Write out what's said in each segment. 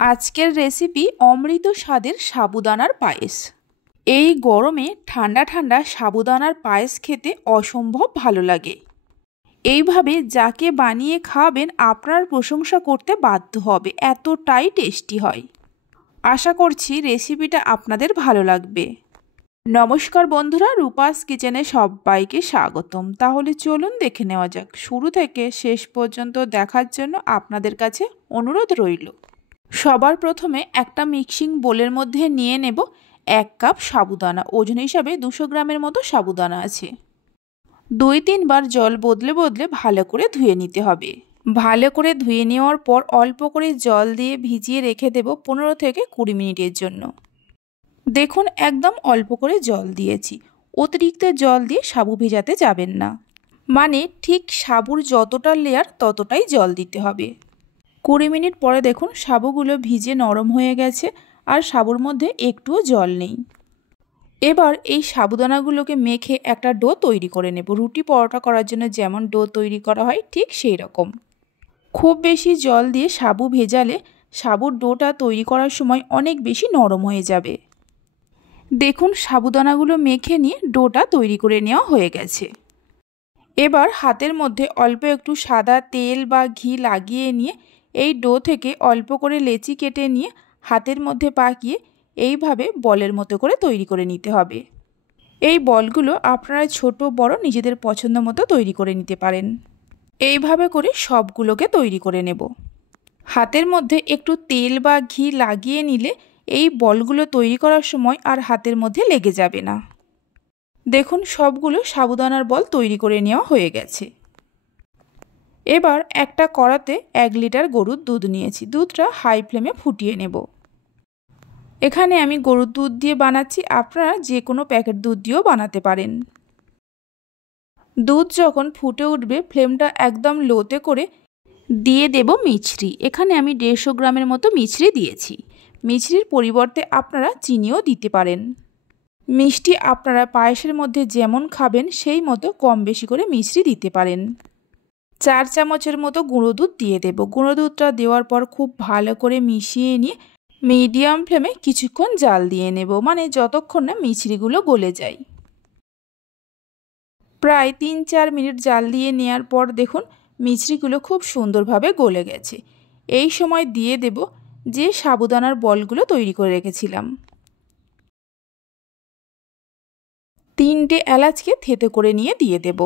আজকের রেসিপি অমৃত স্বাদের সাবুদানার পায়েস। এই গরমে ঠান্ডা ঠান্ডা সাবুদানার পায়েস খেতে অসম্ভব ভালো লাগে। এইভাবে যাকে বানিয়ে খাওয়াবেন আপনার প্রশংসা করতে বাধ্য হবে, এতটাই টেস্টি হয়। আশা করছি রেসিপিটা আপনাদের ভালো লাগবে। নমস্কার বন্ধুরা, রূপাস কিচেনে সবাইকে স্বাগতম। তাহলে চলুন দেখে নেওয়া যাক। শুরু থেকে শেষ পর্যন্ত দেখার জন্য আপনাদের কাছে অনুরোধ রইল। সবার প্রথমে একটা মিক্সিং বোলের মধ্যে নিয়ে নেব 1 কাপ সাবুদানা। ওজন হিসাবে 200 গ্রামের মতো সাবুদানা আছে। 2-3 বার জল বদলে বদলে ভালো করে ধুয়ে নিতে হবে। ভালো করে ধুয়ে নেওয়ার পর অল্প করে জল দিয়ে ভিজিয়ে রেখে দেব 15 থেকে 20 মিনিটের জন্য। দেখুন একদম অল্প করে জল দিয়েছি। অতিরিক্ত জল দিয়ে সাবু ভেজাতে যাবেন না, মানে ঠিক সাবুর যতটা লেয়ার ততটাই জল দিতে হবে। 20 মিনিট পরে দেখুন সাবুগুলো ভিজে নরম হয়ে গেছে আর সাবুর মধ্যে একটুও জল নেই। এবার এই সাবুদানাগুলোকে মেখে একটা ডো তৈরি করে নেব। রুটি পরোটা করার জন্য যেমন ডো তৈরি করা হয় ঠিক সেই রকম। খুব বেশি জল দিয়ে সাবু ভেজালে সাবুর ডোটা তৈরি করার সময় অনেক বেশি নরম হয়ে যাবে। দেখুন সাবুদানাগুলো মেখে নিয়ে ডোটা তৈরি করে নেওয়া হয়ে গেছে। এবার হাতের মধ্যে অল্প একটু সাদা তেল বা ঘি লাগিয়ে নিয়ে এই ডো থেকে অল্প করে লেচি কেটে নিয়ে হাতের মধ্যে পাকিয়ে এইভাবে বলের মতো করে তৈরি করে নিতে হবে। এই বলগুলো আপনারা ছোট বড় নিজেদের পছন্দ মতো তৈরি করে নিতে পারেন। এইভাবে করে সবগুলোকে তৈরি করে নেব। হাতের মধ্যে একটু তেল বা ঘি লাগিয়ে নিলে এই বলগুলো তৈরি করার সময় আর হাতের মধ্যে লেগে যাবে না। দেখুন সবগুলো সাবুদানার বল তৈরি করে নেওয়া হয়ে গেছে। এবার একটা কড়াতে 1 লিটার গরুর দুধ নিয়েছি। দুধটা হাই ফ্লেমে ফুটিয়ে নেব। এখানে আমি গরুর দুধ দিয়ে বানাচ্ছি, আপনারা যে কোনো প্যাকেট দুধ দিয়েও বানাতে পারেন। দুধ যখন ফুটে উঠবে ফ্লেমটা একদম লোতে করে দিয়ে দেব মিছরি। এখানে আমি 150 গ্রামের মতো মিছরি দিয়েছি। মিছরির পরিবর্তে আপনারা চিনিও দিতে পারেন। মিষ্টি আপনারা পায়েসের মধ্যে যেমন খাবেন সেই মতো কম বেশি করে মিছরি দিতে পারেন। 4 চামচের মতো গুঁড়ো দুধ দিয়ে দেব। গুঁড়ো দুধটা দেওয়ার পর খুব ভালো করে মিশিয়ে নিয়ে মিডিয়াম ফ্লেমে কিছুক্ষণ জাল দিয়ে নেব, মানে যতক্ষণ না মিছরিগুলো গলে যায়। প্রায় 3-4 মিনিট জাল দিয়ে নেওয়ার পর দেখুন মিছরিগুলো খুব সুন্দরভাবে গলে গেছে। এই সময় দিয়ে দেব যে সাবুদানার বলগুলো তৈরি করে রেখেছিলাম। 3টে এলাচকে থেতো করে নিয়ে দিয়ে দেব।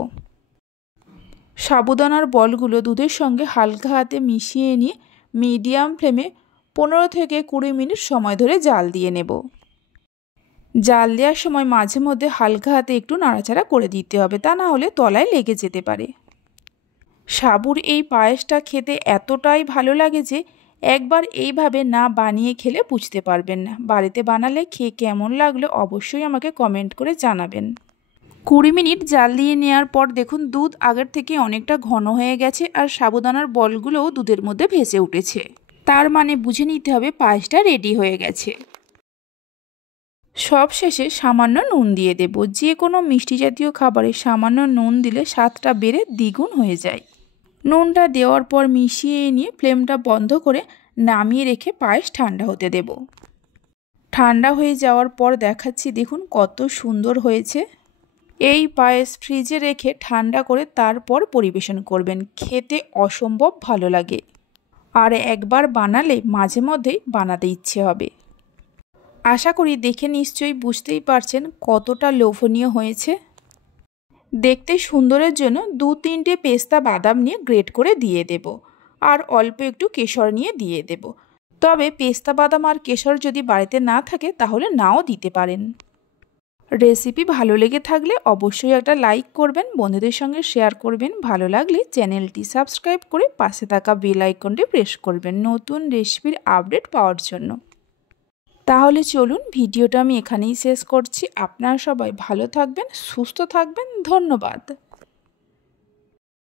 সাবুদানার বলগুলো দুধের সঙ্গে হালকা হাতে মিশিয়ে নিয়ে মিডিয়াম ফ্লেমে 15 থেকে 20 মিনিট সময় ধরে জাল দিয়ে নেব। জাল দেওয়ার সময় মাঝে মধ্যে হালকা হাতে একটু নাড়াচাড়া করে দিতে হবে, তা না হলে তলায় লেগে যেতে পারে। সাবুর এই পায়েসটা খেতে এতটাই ভালো লাগে যে একবার এইভাবে না বানিয়ে খেলে বুঝতে পারবেন না। বাড়িতে বানালে খেয়ে কেমন লাগলো অবশ্যই আমাকে কমেন্ট করে জানাবেন। 20 মিনিট জাল দিয়ে নেওয়ার পর দেখুন দুধ আগের থেকে অনেকটা ঘন হয়ে গেছে আর সাবুদানার বলগুলোও দুধের মধ্যে ভেসে উঠেছে। তার মানে বুঝে নিতে হবে পায়েসটা রেডি হয়ে গেছে। সব শেষে সামান্য নুন দিয়ে দেব। যে কোনো মিষ্টি জাতীয় খাবারে সামান্য নুন দিলে স্বাদটা বেড়ে দ্বিগুণ হয়ে যায়। নুনটা দেওয়ার পর মিশিয়ে নিয়ে ফ্লেমটা বন্ধ করে নামিয়ে রেখে পায়েস ঠান্ডা হতে দেব। ঠান্ডা হয়ে যাওয়ার পর দেখাচ্ছি, দেখুন কত সুন্দর হয়েছে। এই পায়েস ফ্রিজে রেখে ঠান্ডা করে তারপর পরিবেশন করবেন, খেতে অসম্ভব ভালো লাগে। আর একবার বানালে মাঝে মধ্যেই বানাতে ইচ্ছে হবে। আশা করি দেখে নিশ্চয়ই বুঝতেই পারছেন কতটা লোভনীয় হয়েছে। দেখতে সুন্দরের জন্য 2-3টে পেস্তা বাদাম নিয়ে গ্রেট করে দিয়ে দেব আর অল্প একটু কেশর নিয়ে দিয়ে দেব। তবে পেস্তা বাদাম আর কেশর যদি বাড়িতে না থাকে তাহলে নাও দিতে পারেন। রেসিপি ভালো লেগে থাকলে অবশ্যই একটা লাইক করবেন, বন্ধুদের সঙ্গে শেয়ার করবেন। ভালো লাগলে চ্যানেলটি সাবস্ক্রাইব করে পাশে থাকা বেল আইকনটি প্রেস করবেন নতুন রেসিপির আপডেট পাওয়ার জন্য। তাহলে চলুন ভিডিওটা আমি এখানেই শেষ করছি। আপনারা সবাই ভালো থাকবেন, সুস্থ থাকবেন। ধন্যবাদ।